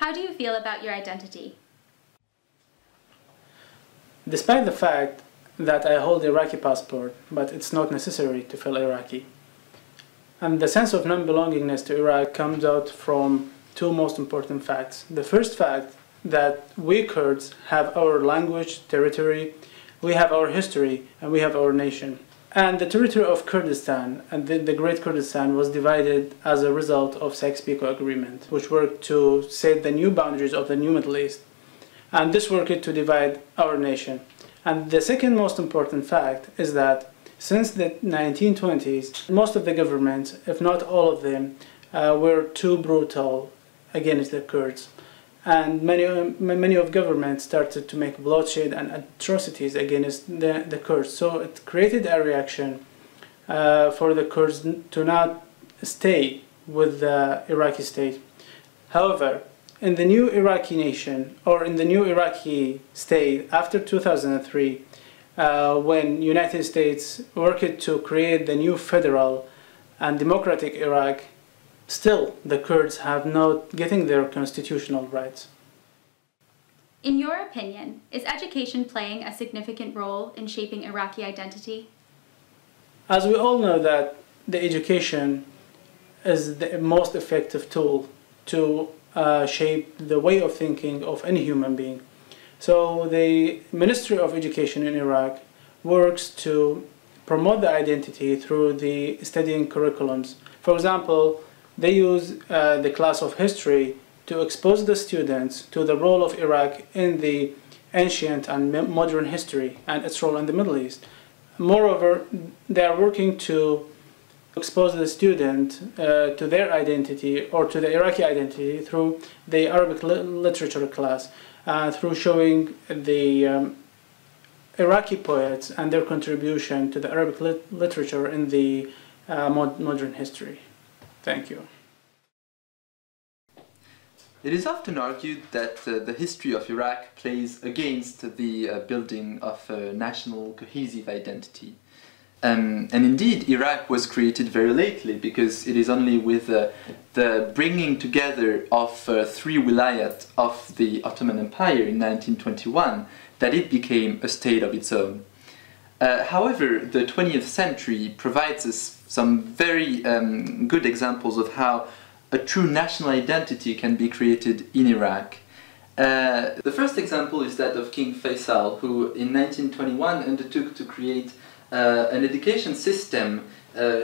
How do you feel about your identity? Despite the fact that I hold Iraqi passport, but it's not necessary to feel Iraqi. And the sense of non-belongingness to Iraq comes out from two most important facts. The first fact, that we Kurds have our language, territory, we have our history, and we have our nation. And the territory of Kurdistan, and the Great Kurdistan, was divided as a result of SciencesPo agreement, which worked to set the new boundaries of the new Middle East. And this worked to divide our nation. And the second most important fact is that since the 1920s, most of the governments, if not all of them, were too brutal against the Kurds. And many of governments started to make bloodshed and atrocities against the Kurds. So it created a reaction for the Kurds to not stay with the Iraqi state. However, in the new Iraqi nation, or in the new Iraqi state after 2003, when United States worked to create the new federal and democratic Iraq, still the Kurds have not getting their constitutional rights. In your opinion, is education playing a significant role in shaping Iraqi identity? As we all know that the education is the most effective tool to shape the way of thinking of any human being. So the Ministry of Education in Iraq works to promote the identity through the studying curriculums. For example, they use the class of history to expose the students to the role of Iraq in the ancient and modern history and its role in the Middle East. Moreover, they are working to expose the student to their identity or to the Iraqi identity through the Arabic literature class, through showing the Iraqi poets and their contribution to the Arabic literature in the modern history. Thank you. It is often argued that the history of Iraq plays against the building of a national cohesive identity. And indeed, Iraq was created very lately, because it is only with the bringing together of three wilayat of the Ottoman Empire in 1921 that it became a state of its own. However, the 20th century provides us some very good examples of how a true national identity can be created in Iraq. The first example is that of King Faisal, who in 1921 undertook to create an education system.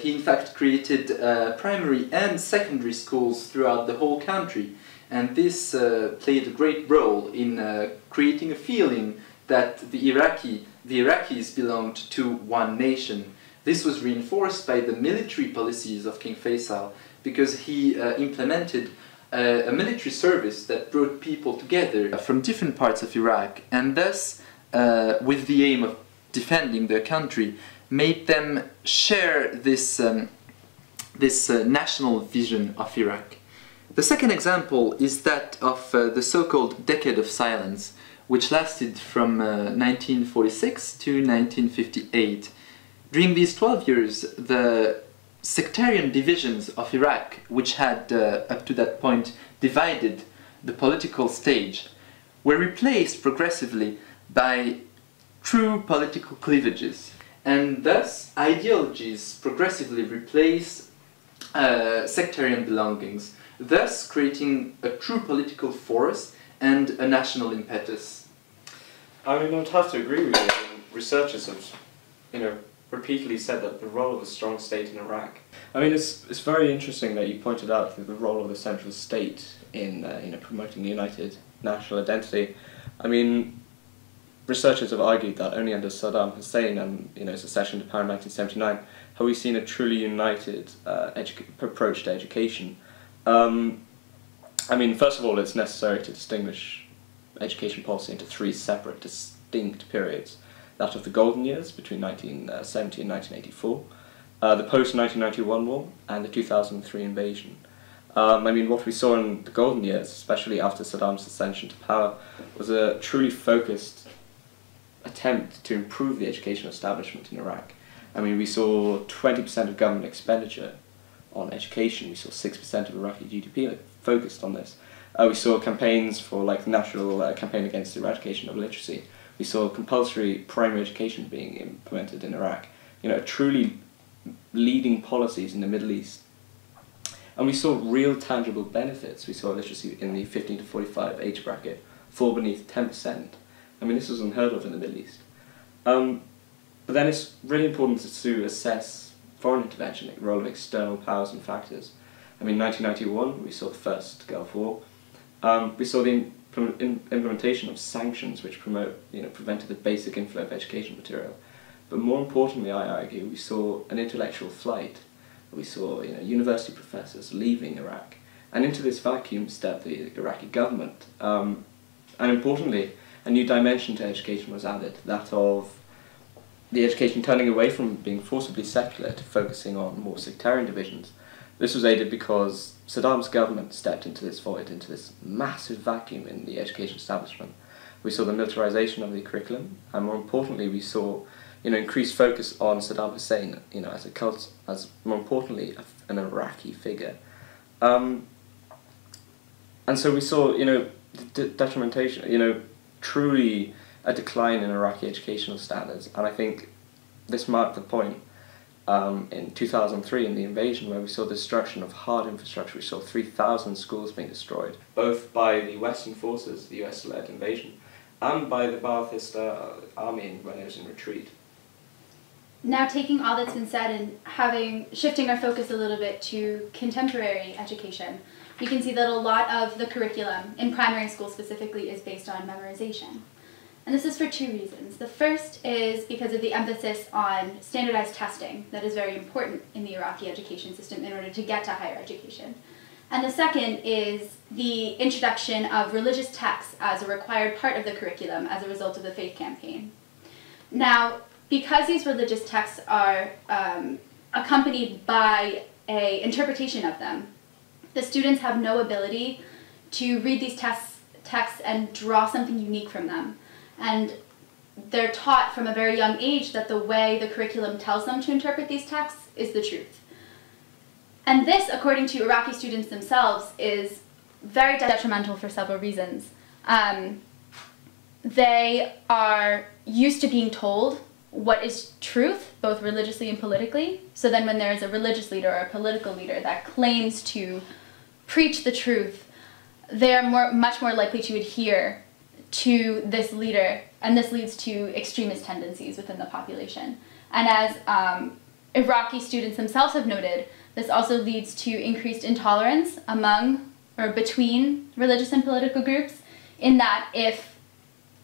He in fact created primary and secondary schools throughout the whole country, and this played a great role in creating a feeling that the Iraqis belonged to one nation. This was reinforced by the military policies of King Faisal, because he implemented a military service that brought people together from different parts of Iraq, and thus, with the aim of defending their country, made them share this national vision of Iraq. The second example is that of the so-called Decade of Silence, which lasted from 1946 to 1958. During these 12 years, the sectarian divisions of Iraq, which had up to that point divided the political stage, were replaced progressively by true political cleavages, and thus ideologies progressively replace sectarian belongings, thus creating a true political force and a national impetus. I mean, I would have to agree with you. Researchers have, repeatedly said that the role of a strong state in Iraq. I mean, it's very interesting that you pointed out the role of the central state in promoting a united national identity. I mean, researchers have argued that only under Saddam Hussein and his accession to power in 1979 have we seen a truly united approach to education. I mean, first of all, it's necessary to distinguish education policy into three separate, distinct periods. That of the golden years between 1970 and 1984, the post-1991 war, and the 2003 invasion. I mean, what we saw in the golden years, especially after Saddam's ascension to power, was a truly focused attempt to improve the educational establishment in Iraq. I mean, we saw 20% of government expenditure on education, we saw 6% of Iraqi GDP focused on this. We saw campaigns for like the national campaign against the eradication of illiteracy. We saw compulsory primary education being implemented in Iraq. You know, truly leading policies in the Middle East. And we saw real tangible benefits. We saw literacy in the 15 to 45 age bracket fall beneath 10%. I mean, this was unheard of in the Middle East. But then it's really important to assess foreign intervention, the role of external powers and factors. I mean, 1991, we saw the first Gulf War. We saw the implementation of sanctions which prevented the basic inflow of education material. But more importantly, I argue, we saw an intellectual flight. We saw university professors leaving Iraq. And into this vacuum stepped the Iraqi government. And importantly, a new dimension to education was added, that of the education turning away from being forcibly secular to focusing on more sectarian divisions. This was aided because Saddam's government stepped into this void, into this massive vacuum in the education establishment. We saw the militarization of the curriculum, and more importantly, we saw increased focus on Saddam Hussein, as a cult, as more importantly, an Iraqi figure. And so we saw, detrimentation, truly a decline in Iraqi educational standards, and I think this marked the point in 2003 in the invasion, where we saw the destruction of hard infrastructure. We saw 3,000 schools being destroyed, both by the Western forces, the US-led invasion, and by the Ba'athist army when it was in retreat. Now, taking all that's been said and shifting our focus a little bit to contemporary education, we can see that a lot of the curriculum, in primary school specifically, is based on memorization. And this is for two reasons. The first is because of the emphasis on standardized testing that is very important in the Iraqi education system in order to get to higher education. And the second is the introduction of religious texts as a required part of the curriculum as a result of the faith campaign. Now, because these religious texts are accompanied by an interpretation of them, the students have no ability to read these texts and draw something unique from them. And they're taught from a very young age that the way the curriculum tells them to interpret these texts is the truth. And this, according to Iraqi students themselves, is very detrimental for several reasons. They are used to being told what is truth, both religiously and politically. So then when there is a religious leader or a political leader that claims to preach the truth, they are much more likely to adhere to this leader, and this leads to extremist tendencies within the population. And as Iraqi students themselves have noted, this also leads to increased intolerance among or between religious and political groups, in that if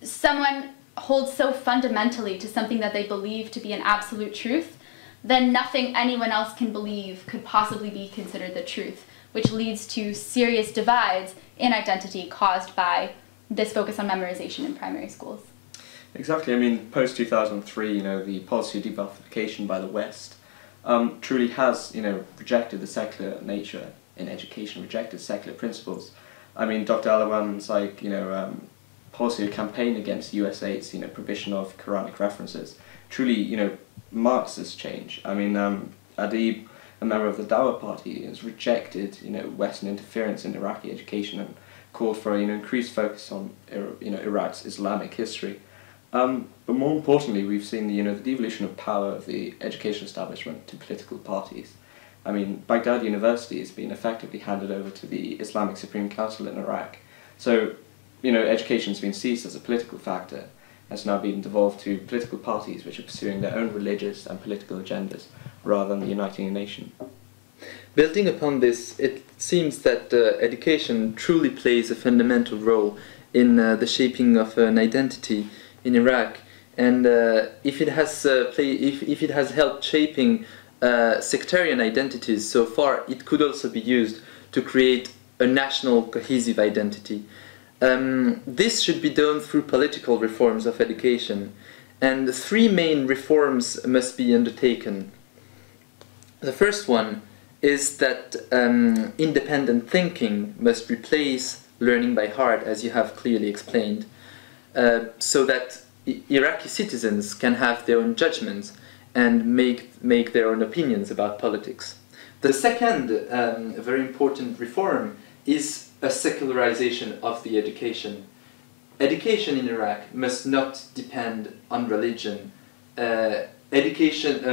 someone holds so fundamentally to something that they believe to be an absolute truth, then nothing anyone else can believe could possibly be considered the truth, which leads to serious divides in identity caused by this focus on memorization in primary schools. Exactly. I mean, post-2003, the policy of de-Ba'athification by the West truly has, rejected the secular nature in education, rejected secular principles. I mean, Dr. Alawan's policy of campaign against USAID's, prohibition of Quranic references truly, marks this change. I mean, Adib, a member of the Dawa party, has rejected, Western interference in Iraqi education and called for increased focus on Iraq's Islamic history. But more importantly, we've seen the devolution of power of the education establishment to political parties. I mean, Baghdad University has been effectively handed over to the Islamic Supreme Council in Iraq. So, education's been seized as a political factor. It's now been devolved to political parties which are pursuing their own religious and political agendas rather than uniting a nation. Building upon this, it seems that education truly plays a fundamental role in the shaping of an identity in Iraq, and if it has helped shaping sectarian identities so far, it could also be used to create a national cohesive identity. This should be done through political reforms of education, and three main reforms must be undertaken. The first one is that independent thinking must replace learning by heart, as you have clearly explained, so that Iraqi citizens can have their own judgments and make their own opinions about politics. The second very important reform is a secularization of the education. Education in Iraq must not depend on religion. Education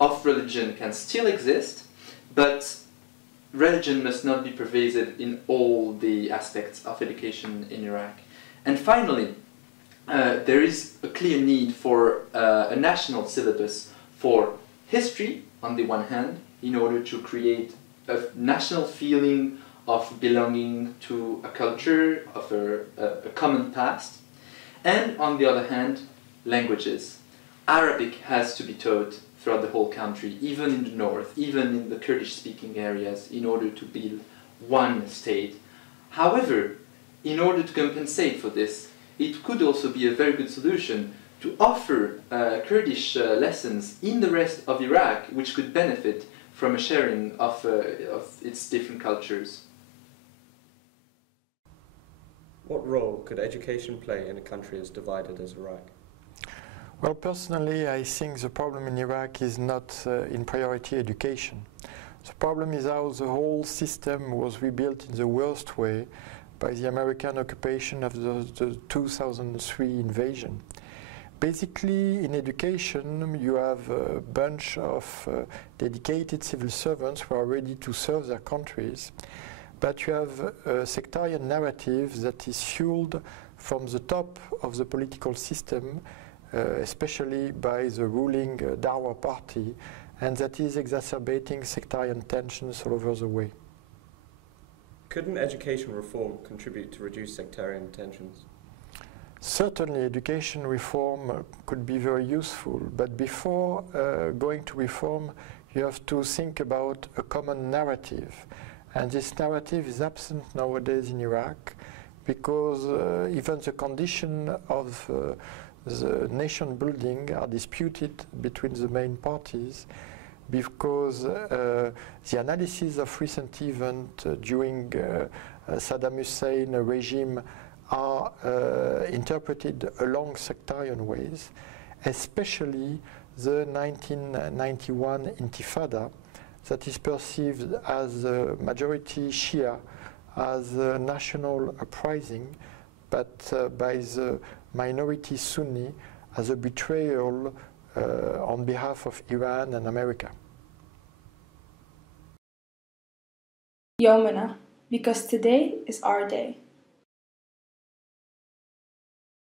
of religion can still exist, but religion must not be pervasive in all the aspects of education in Iraq. And finally, there is a clear need for a national syllabus for history, on the one hand, in order to create a national feeling of belonging to a culture, of a common past, and on the other hand, languages. Arabic has to be taught throughout the whole country, even in the north, even in the Kurdish-speaking areas, in order to build one state. However, in order to compensate for this, it could also be a very good solution to offer Kurdish lessons in the rest of Iraq, which could benefit from a sharing of its different cultures. What role could education play in a country as divided as Iraq? Well, personally, I think the problem in Iraq is not in priority education. The problem is how the whole system was rebuilt in the worst way by the American occupation of the 2003 invasion. Basically, in education, you have a bunch of dedicated civil servants who are ready to serve their countries, but you have a sectarian narrative that is fueled from the top of the political system, especially by the ruling Dawa party, and that is exacerbating sectarian tensions all over the way. Couldn't education reform contribute to reduce sectarian tensions? Certainly, education reform could be very useful, but before going to reform, you have to think about a common narrative. And this narrative is absent nowadays in Iraq, because even the condition of the nation building are disputed between the main parties, because the analysis of recent events during Saddam Hussein regime are interpreted along sectarian ways, especially the 1991 Intifada, that is perceived as a majority Shia as a national uprising, but by the minority Sunni as a betrayal on behalf of Iran and America. Yaumena, because today is our day.